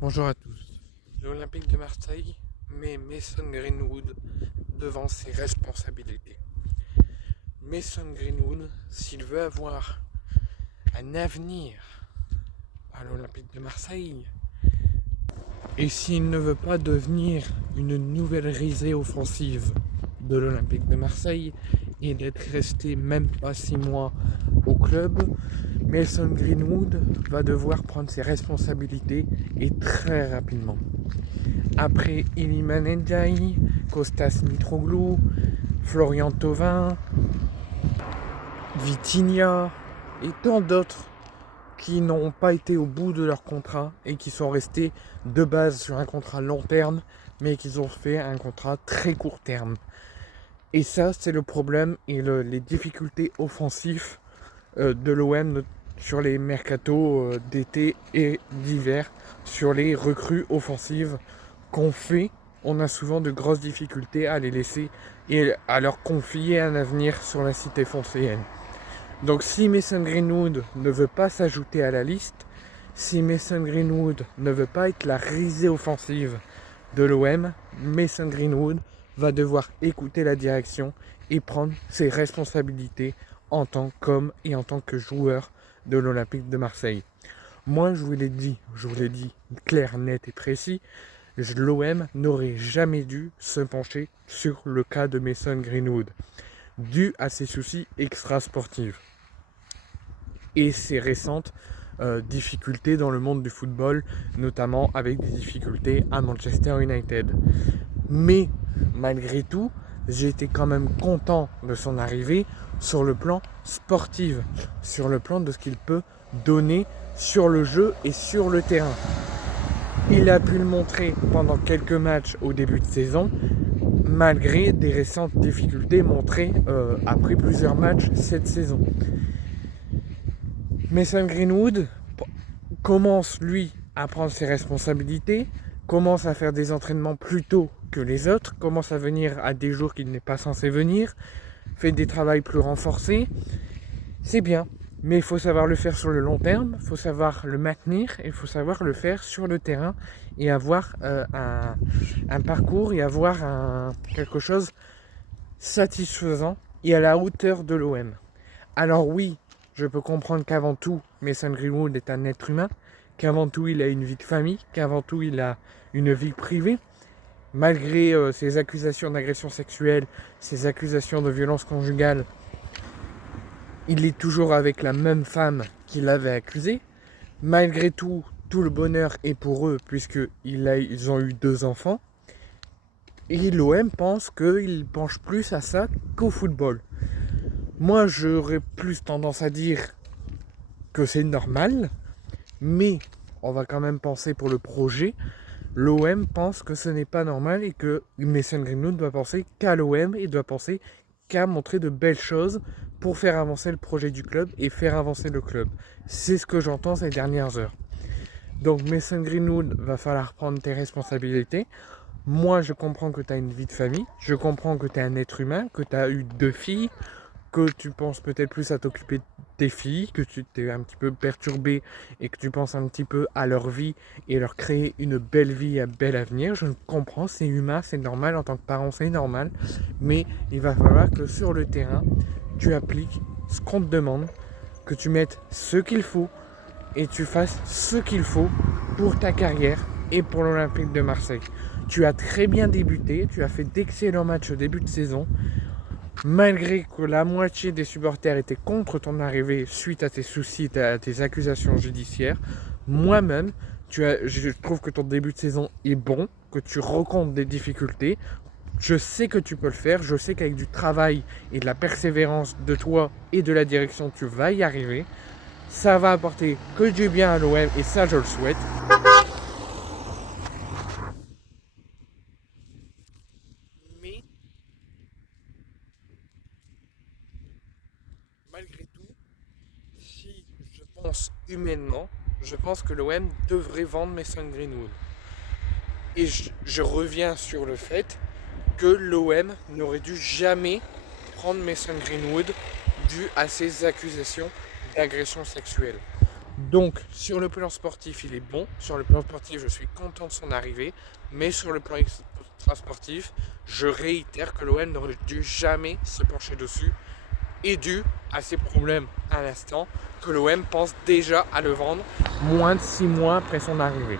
Bonjour à tous. L'Olympique de Marseille met Mason Greenwood devant ses responsabilités. Mason Greenwood, s'il veut avoir un avenir à l'Olympique de Marseille, et s'il ne veut pas devenir une nouvelle risée offensive de l'Olympique de Marseille et d'être resté même pas 6 mois au club, Mason Greenwood va devoir prendre ses responsabilités et très rapidement. Après Iliman Ndiaye, Kostas Mitroglou, Florian Thauvin, Vitinha et tant d'autres qui n'ont pas été au bout de leur contrat et qui sont restés de base sur un contrat long terme, mais qui ont fait un contrat très court terme. Et ça, c'est le problème et les difficultés offensives de l'OM sur les mercatos d'été et d'hiver, sur les recrues offensives qu'on fait. On a souvent de grosses difficultés à les laisser et à leur confier un avenir sur la cité phocéenne. Donc si Mason Greenwood ne veut pas s'ajouter à la liste, si Mason Greenwood ne veut pas être la risée offensive de l'OM, Mason Greenwood va devoir écouter la direction et prendre ses responsabilités en tant qu'homme et en tant que joueur de l'Olympique de Marseille. Moi, je vous l'ai dit clair, net et précis, l'OM n'aurait jamais dû se pencher sur le cas de Mason Greenwood, dû à ses soucis extrasportifs et ses récentes difficultés dans le monde du football, notamment avec des difficultés à Manchester United. Mais malgré tout, j'ai été quand même content de son arrivée sur le plan sportif, sur le plan de ce qu'il peut donner sur le jeu et sur le terrain. Il a pu le montrer pendant quelques matchs au début de saison, malgré des récentes difficultés montrées après plusieurs matchs cette saison. Mason Greenwood commence, lui, à prendre ses responsabilités, commence à faire des entraînements plus tôt que les autres, commence à venir à des jours qu'il n'est pas censé venir, fait des travails plus renforcés. C'est bien, mais il faut savoir le faire sur le long terme, il faut savoir le maintenir, et il faut savoir le faire sur le terrain et avoir un parcours et avoir quelque chose satisfaisant et à la hauteur de l'OM. Alors oui, je peux comprendre qu'avant tout, Mason Greenwood est un être humain, qu'avant tout il a une vie de famille, qu'avant tout il a une vie privée, malgré ses accusations d'agression sexuelle, ses accusations de violence conjugale, il est toujours avec la même femme qu'il avait accusée. Malgré tout, tout le bonheur est pour eux puisqu'ils ont eu 2 enfants. Et l'OM pense qu'il penche plus à ça qu'au football. Moi, j'aurais plus tendance à dire que c'est normal, mais on va quand même penser pour le projet. L'OM pense que ce n'est pas normal et que Mason Greenwood doit penser qu'à l'OM et doit penser qu'à montrer de belles choses pour faire avancer le projet du club et faire avancer le club. C'est ce que j'entends ces dernières heures. Donc Mason Greenwood, va falloir prendre tes responsabilités. Moi, je comprends que tu as une vie de famille, je comprends que tu es un être humain, que tu as eu 2 filles, que tu penses peut-être plus à t'occuper de tes filles, que tu t'es un petit peu perturbé et que tu penses un petit peu à leur vie et leur créer une belle vie, un bel avenir. Je comprends, c'est humain, c'est normal, en tant que parent c'est normal, mais il va falloir que sur le terrain, tu appliques ce qu'on te demande, que tu mettes ce qu'il faut et tu fasses ce qu'il faut pour ta carrière et pour l'Olympique de Marseille. Tu as très bien débuté, tu as fait d'excellents matchs au début de saison. Malgré que la moitié des supporters étaient contre ton arrivée suite à tes soucis, à tes accusations judiciaires, moi-même, je trouve que ton début de saison est bon, que tu rencontres des difficultés. Je sais que tu peux le faire, je sais qu'avec du travail et de la persévérance de toi et de la direction, tu vas y arriver. Ça va apporter que du bien à l'OM et ça, je le souhaite. Mais malgré tout, si je pense humainement, je pense que l'OM devrait vendre Mason Greenwood. Et je reviens sur le fait que l'OM n'aurait dû jamais prendre Mason Greenwood dû à ses accusations d'agression sexuelle. Donc, sur le plan sportif, il est bon. Sur le plan sportif, je suis content de son arrivée. Mais sur le plan extra-sportif, je réitère que l'OM n'aurait dû jamais se pencher dessus. Et dû à ces problèmes à l'instant, que l'OM pense déjà à le vendre moins de 6 mois après son arrivée.